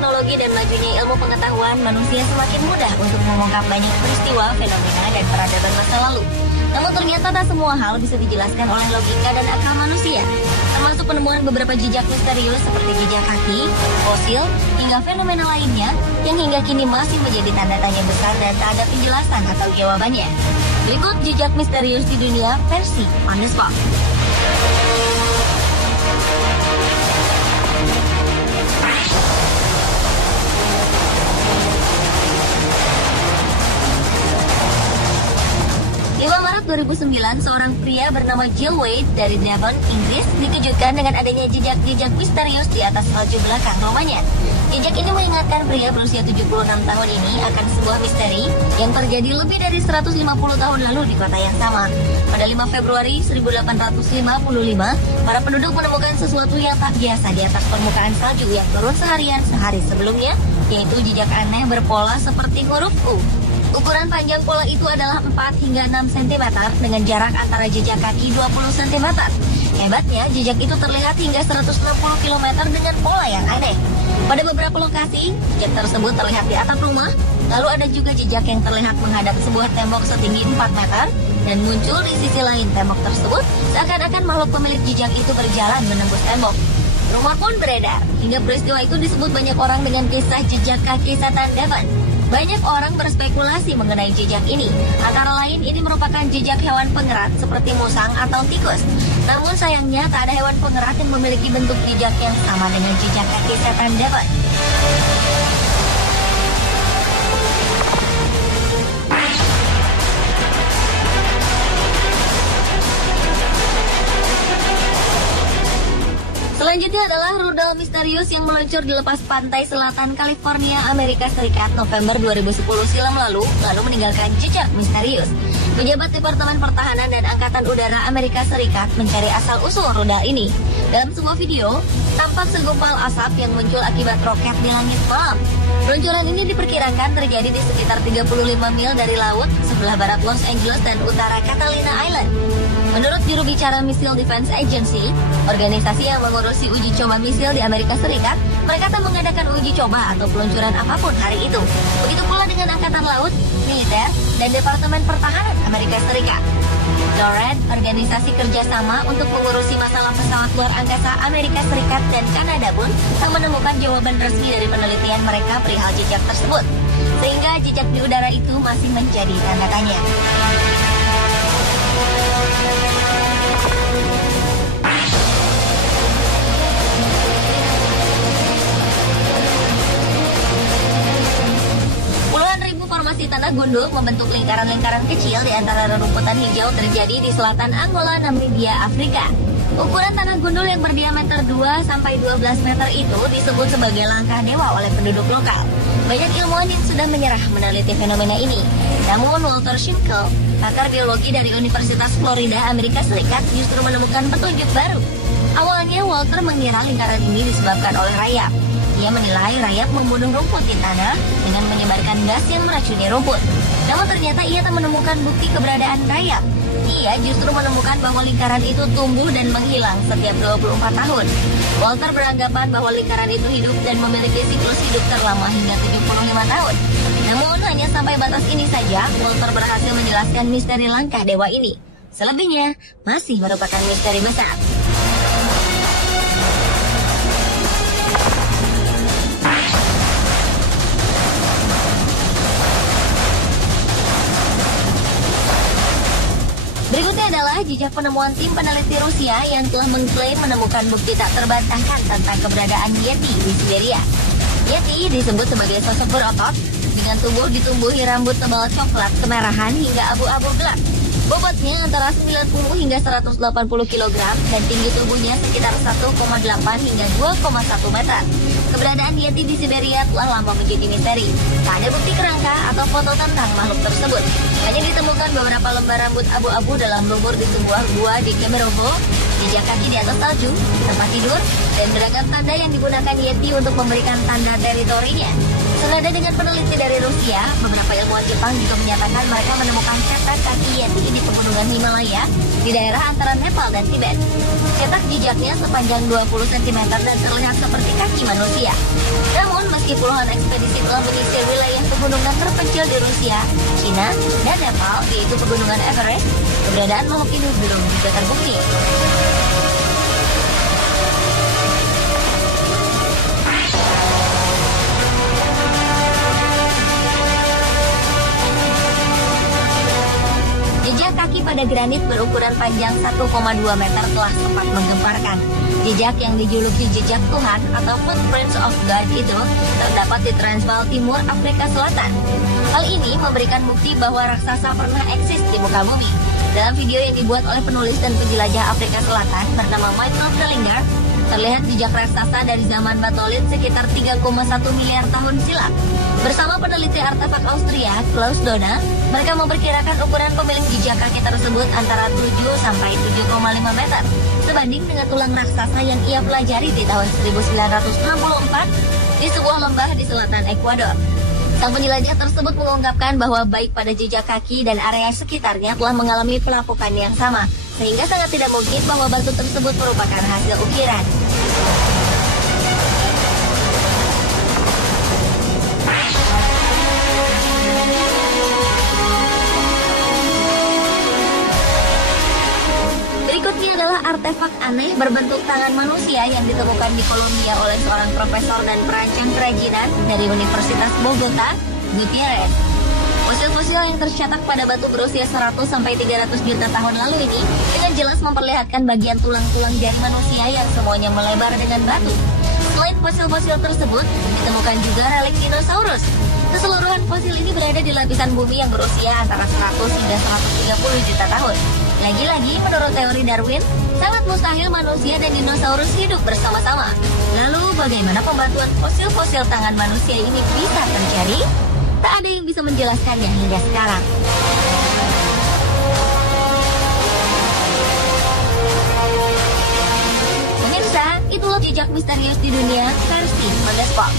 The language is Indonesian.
teknologi dan majunya ilmu pengetahuan, manusia semakin mudah untuk mengungkap banyak peristiwa, fenomena, dan peradaban masa lalu. Namun ternyata tak semua hal bisa dijelaskan oleh logika dan akal manusia, termasuk penemuan beberapa jejak misterius seperti jejak kaki, fosil, hingga fenomena lainnya yang hingga kini masih menjadi tanda tanya besar dan tak ada penjelasan atau jawabannya. Berikut jejak misterius di dunia versi On The Spot. Maret 2009, seorang pria bernama Jill Wade dari Devon, Inggris, dikejutkan dengan adanya jejak-jejak misterius di atas salju belakang rumahnya. Jejak ini mengingatkan pria berusia 76 tahun ini akan sebuah misteri yang terjadi lebih dari 150 tahun lalu di kota yang sama. Pada 5 Februari 1855, para penduduk menemukan sesuatu yang tak biasa di atas permukaan salju yang turun seharian sehari sebelumnya, yaitu jejak aneh berpola seperti huruf U. Ukuran panjang pola itu adalah 4 hingga 6 cm dengan jarak antara jejak kaki 20 cm. Hebatnya, jejak itu terlihat hingga 160 km dengan pola yang aneh. Pada beberapa lokasi, jejak tersebut terlihat di atap rumah, lalu ada juga jejak yang terlihat menghadap sebuah tembok setinggi 4 meter dan muncul di sisi lain tembok tersebut, seakan-akan makhluk pemilik jejak itu berjalan menembus tembok. Rumor pun beredar, hingga peristiwa itu disebut banyak orang dengan kisah jejak kaki setan Devon. Banyak orang berspekulasi mengenai jejak ini, antara lain ini merupakan jejak hewan pengerat seperti musang atau tikus. Namun sayangnya tak ada hewan pengerat yang memiliki bentuk jejak yang sama dengan jejak kaki setan Devon. Selanjutnya adalah rudal misterius yang meluncur di lepas pantai selatan California, Amerika Serikat November 2010 silam lalu meninggalkan jejak misterius. Pejabat Departemen Pertahanan dan Angkatan Udara Amerika Serikat mencari asal-usul rudal ini. Dalam sebuah video, tampak segumpal asap yang muncul akibat roket di langit malam. Peluncuran ini diperkirakan terjadi di sekitar 35 mil dari laut sebelah barat Los Angeles dan utara Catalina Island. Menurut juru bicara Missile Defense Agency, organisasi yang mengurusi uji coba misil di Amerika Serikat, mereka tak mengadakan uji coba atau peluncuran apapun hari itu. Begitu pula dengan Angkatan Laut, Militer, dan Departemen Pertahanan Amerika Serikat. NORAD, organisasi kerjasama untuk mengurusi masalah pesawat luar angkasa Amerika Serikat dan Kanada pun tak menemukan jawaban resmi dari penelitian mereka perihal jejak tersebut. Sehingga jejak di udara itu masih menjadi tanda tanya. Formasi tanah gundul membentuk lingkaran-lingkaran kecil di antara rerumputan hijau terjadi di selatan Angola, Namibia, Afrika. Ukuran tanah gundul yang berdiameter 2-12 meter itu disebut sebagai langkah dewa oleh penduduk lokal. Banyak ilmuwan yang sudah menyerah meneliti fenomena ini. Namun Walter Schimkel, pakar biologi dari Universitas Florida, Amerika Serikat, justru menemukan petunjuk baru. Awalnya Walter mengira lingkaran ini disebabkan oleh rayap. Ia menilai rayap membunuh rumput di tanah dengan menyebarkan gas yang meracuni rumput. Namun ternyata ia tak menemukan bukti keberadaan rayap. Ia justru menemukan bahwa lingkaran itu tumbuh dan menghilang setiap 24 tahun. Walter beranggapan bahwa lingkaran itu hidup dan memiliki siklus hidup terlama hingga 75 tahun. Namun hanya sampai batas ini saja Walter berhasil menjelaskan misteri langkah dewa ini. Selebihnya masih merupakan misteri besar. Berikutnya adalah jejak penemuan tim peneliti Rusia yang telah mengklaim menemukan bukti tak terbantahkan tentang keberadaan Yeti di Siberia. Yeti disebut sebagai sosok berotot dengan tubuh ditumbuhi rambut tebal coklat kemerahan hingga abu-abu gelap. Bobotnya antara 90 hingga 180 kg dan tinggi tubuhnya sekitar 1,8 hingga 2,1 meter. Keberadaan Yeti di Siberia telah lama menjadi misteri. Tak ada bukti kerangka atau foto tentang makhluk tersebut. Hanya ditemukan beberapa lembar rambut abu-abu dalam lumpur di sebuah gua di Kemerovo, jejak kaki di atas salju, tempat tidur, dan beragam tanda yang digunakan Yeti untuk memberikan tanda teritorinya. Senada dengan peneliti dari Rusia, beberapa ilmuwan Jepang juga menyatakan mereka menemukan ketek kaki Yeti di pegunungan pegunungan Himalaya di daerah antara Nepal dan Tibet. Cetak jejaknya sepanjang 20 cm dan terlihat seperti kaki manusia. Namun, meski puluhan ekspedisi telah menyisir wilayah pegunungan terpencil di Rusia, Cina, dan Nepal, yaitu pegunungan Everest, keberadaan makhluk ini belum juga terbukti. Jejak kaki pada granit berukuran panjang 1,2 meter telah sempat menggemparkan. Jejak yang dijuluki jejak Tuhan atau Footprints of God itu terdapat di Transvaal Timur, Afrika Selatan. Hal ini memberikan bukti bahwa raksasa pernah eksis di muka bumi. Dalam video yang dibuat oleh penulis dan penjelajah Afrika Selatan bernama Michael Tellinger, terlihat jejak raksasa dari zaman batolit sekitar 3,1 miliar tahun silam. Bersama peneliti artefak Austria, Klaus Dona, mereka memperkirakan ukuran pemilik jejak kaki tersebut antara 7 sampai 7,5 meter, sebanding dengan tulang raksasa yang ia pelajari di tahun 1964 di sebuah lembah di selatan Ekuador. Sang penjelajah tersebut mengungkapkan bahwa baik pada jejak kaki dan area sekitarnya telah mengalami pelapukan yang sama, sehingga sangat tidak mungkin bahwa batu tersebut merupakan hasil ukiran. Berikutnya adalah artefak aneh berbentuk tangan manusia yang ditemukan di Kolombia oleh seorang profesor dan perancang kerajinan dari Universitas Bogota, Gutierrez. Fosil-fosil yang tercetak pada batu berusia 100 sampai 300 juta tahun lalu ini dengan jelas memperlihatkan bagian tulang-tulang jari manusia yang semuanya melebar dengan batu. Selain fosil-fosil tersebut, ditemukan juga relik dinosaurus. Keseluruhan fosil ini berada di lapisan bumi yang berusia antara 100 hingga 130 juta tahun. Lagi-lagi, menurut teori Darwin, sangat mustahil manusia dan dinosaurus hidup bersama-sama. Lalu, bagaimana pembantuan fosil-fosil tangan manusia ini bisa terjadi? Tak ada yang bisa menjelaskannya hingga sekarang. Pemirsa, itulah jejak misterius di dunia versi Modest Pop.